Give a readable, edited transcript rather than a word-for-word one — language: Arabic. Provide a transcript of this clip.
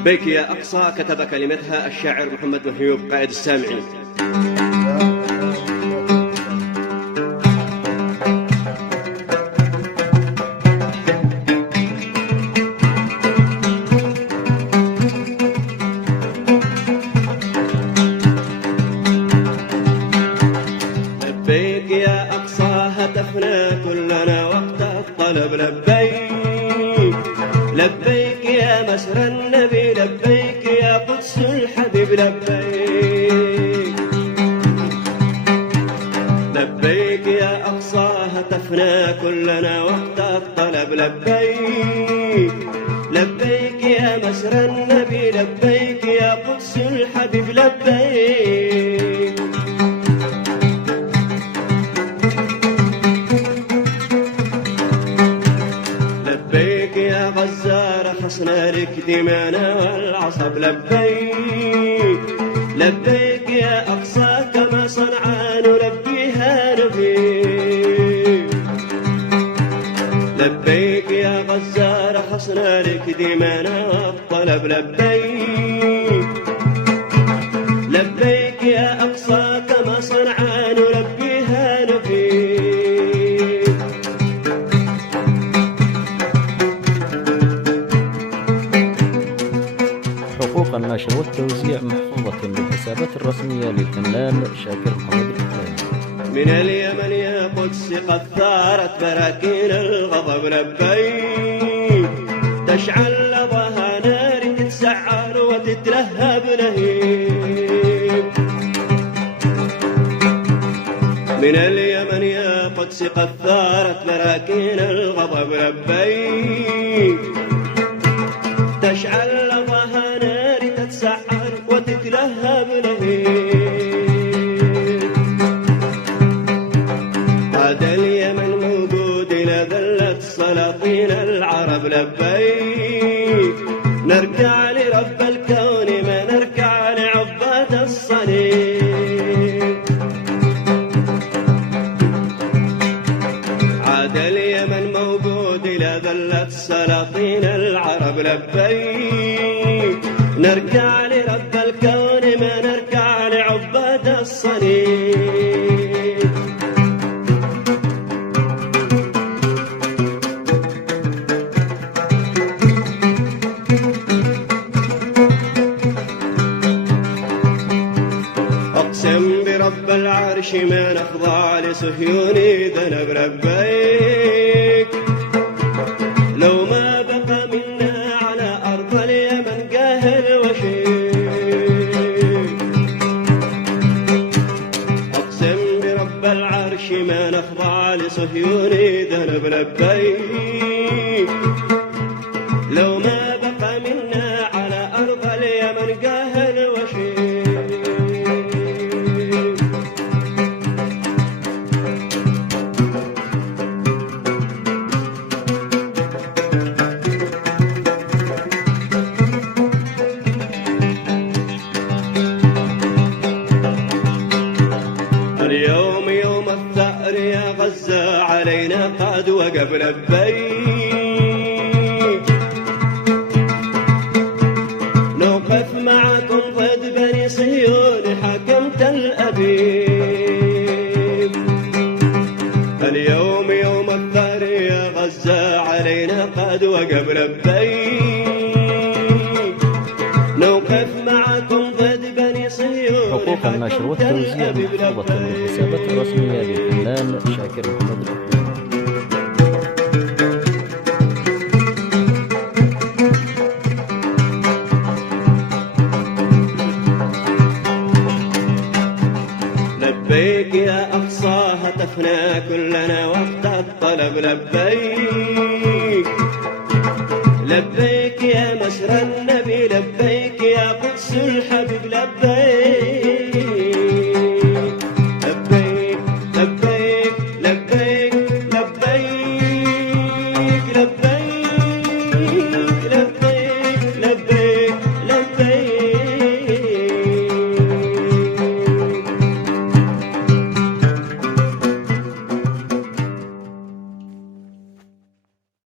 لبيك يا أقصى كتب كلمتها الشاعر محمد وهيوب قائد السامعين. لبيك يا أقصى هتفنا كلنا وقت الطلب. لبيك لبيك يا مسرى النبي، لبيك يا قدس الحبيب. لبيك لبيك يا أقصى هتفنا كلنا وقت الطلب. لبيك لبيك يا مسرى النبي، لبيك يا قدس الحبيب. لبيك لبيك يا غزة رخصنا لك دمانا والعصب. لبيك لبيك يا أقصى كما صنعان نلبيها نبيك. لبيك يا غزة رخصنا لك دمانا والطلب. لبيك لبيك يا أقصى كما صنعان نلبيها نبيك. حقوق النشر والتوزيع محفوظة بالحسابات الرسمية للفنان شاكر محمد الإسلام. من اليمن يا قدس قد ثارت براكين الغضب. لبيك تشعل لظاها نار تتسعر وتتلهب لهيب. من اليمن يا قدس قد ثارت براكين الغضب. لبيك تشعل لظاها نار تتسعر وتتلهب لهيب. هذا اليمن موجود إلى ذلت سلاطين العرب. لبيك نرجع لرب الكون ما نرجع لعباد الصليب. عاد اليمن موجود إلى ذلت سلاطين العرب. لبيك نرجع لرب الكون ما نرجع لعباد الصليب. أقسم برب العرش ما نخضع لصهيوني ذنب. لبيك لو ما بقى منا على أرض اليمن قاهر وشيك. أقسم برب العرش ما نخضع لصهيوني ذنب. لبيك لو ما بقى منا على أرض اليمن قاهر وشيك. اليوم يوم الثأر يا غزة علينا قد وقف. لبيك نوقف معكم ضد بني صهيون حكمت الأبيب. اليوم يوم الثأر يا غزة علينا قد وقف. لبيك نوقف معكم ضد بني صهيون. حقوق النشر والتوزيع محفوظة بالحسابات الرسمية للفنان شاكر محمد الإسلام. لبيك يا أقصى هتفنا كلنا وقت الطلب. لبيك لبيك يا مسرى النبي، لبيك يا قدس الحبيب. لبيك